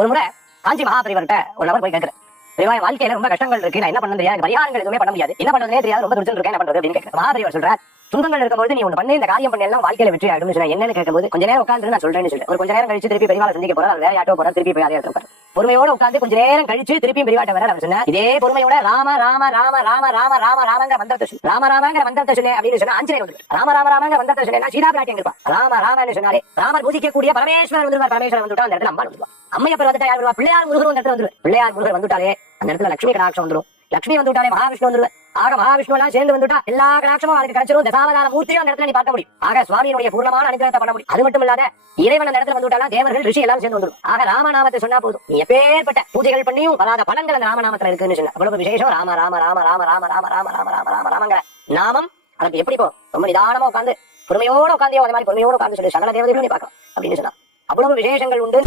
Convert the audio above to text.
ஒரு முறை காஞ்சி மகாபரிவர்கிட்ட ஒரு நபர் போய் கேட்கிறேன், வாழ்க்கையில ரொம்ப கஷ்டங்கள் இருக்கு, நான் என்ன பண்ண தெரியாது, பரிகாரங்கள் எதுவுமே பண்ண முடியாது, என்ன பண்றதுனே தெரியாது, ரொம்ப துடிச்சு இருக்கேன், என்ன பண்றது அப்படின்னு கேட்கிறேன். மகாபரிவர் சொல்றார், துன்பங்கள் இருக்கும்போது நீ ஒன்று பண்ணி இந்த காரியம் பண்ணி எல்லாம் வாழ்க்கையில வெற்றி ஆயிடும் சொன்னா என்னன்னு கேட்கும்போது கொஞ்ச நேரம் உட்காந்து நான் சொல்றேன்னு சொல்லி ஒரு கொஞ்ச நேரம் கழிச்சு திருப்பி பெரியவாளை சந்திக்க போறாரு, வேற யாட்டோ போறாரு, திருப்பி போய் அதே இடத்துல பொறுமையோட உட்காந்து கொஞ்ச நேரம் கழிச்சு திருப்பி பெரியவாட்ட வர அவர் சொன்னா இதே பொறுமையோட ராம ராம ராம ராம ராம ராம ராமங்கிற மந்திரத்தை சொல்லு, ராம ராமங்கிற மந்திரத்தை சொல்லு அப்படின்னு சொன்னா ஆஞ்சநேயர் வந்து ராம ராம ராமங்கிற மந்திரத்தை சொன்னா சீதா பிராட்டி இருப்பா. ராம ராமன்னு சொன்னாலே ராமர் பூஜிக்கக்கூடிய பரமேஸ்வரர் வந்துருவார், பரமேஸ்வரர் வந்துட்டா அந்த இடத்துல அம்பாள் வந்துருவா. அம்மையப்பர் வந்துட்டா யார் வருவா, பிள்ளையார் முருகர் அந்த இடத்துல வந்துருவார். பிள்ளையார் முருகர் வந்துட்டாலே அந்த இடத்துல லட்சுமி கடாட்சம் வந்துடும், லட்சுமி வந்துட்டாலே மகாவிஷ்ணு வந்துருவார். ஆக மகாவிஷ்ணு எல்லாம் சேர்ந்து வந்துட்டா எல்லா கடாட்சமும் அவருக்கு கிடைச்சிரும், தசாவதார மூர்த்தியும் அந்த இடத்துல நீ பார்க்க முடியும். ஆக சுவாமியினுடைய பூர்ணமான அனுகிரகத்தை பண்ண முடியும். அது மட்டும் இல்லாத இறைவன் அந்த இடத்துல வந்துட்டாலும் தேவர்கள் ரிஷி எல்லாம் சேர்ந்து வந்துடும். ஆக ராமநாமத்தை சொன்னா போதும், நீ எப்பேற்பட்ட பூஜைகள் பண்ணியும் வராத பலன்கள் அந்த ராமநாமத்துல இருக்குன்னு சொன்ன அவ்வளவு விசேஷம். ராம ராம ராம ராம ராம ராம ராம ராம ராம ராம ராமங்கிற நாமம் அதுக்கு எப்படி போ ரொம்ப நிதானமா உட்காந்து பொறுமையோட உட்காந்தியோ அந்த மாதிரி பொறுமையோட உட்காந்து சொல்லி சகல தேவதைகளும் நீ பார்க்கலாம் அப்படின்னு சொன்னா அவ்வளவு விசேஷங்கள் உண்டு.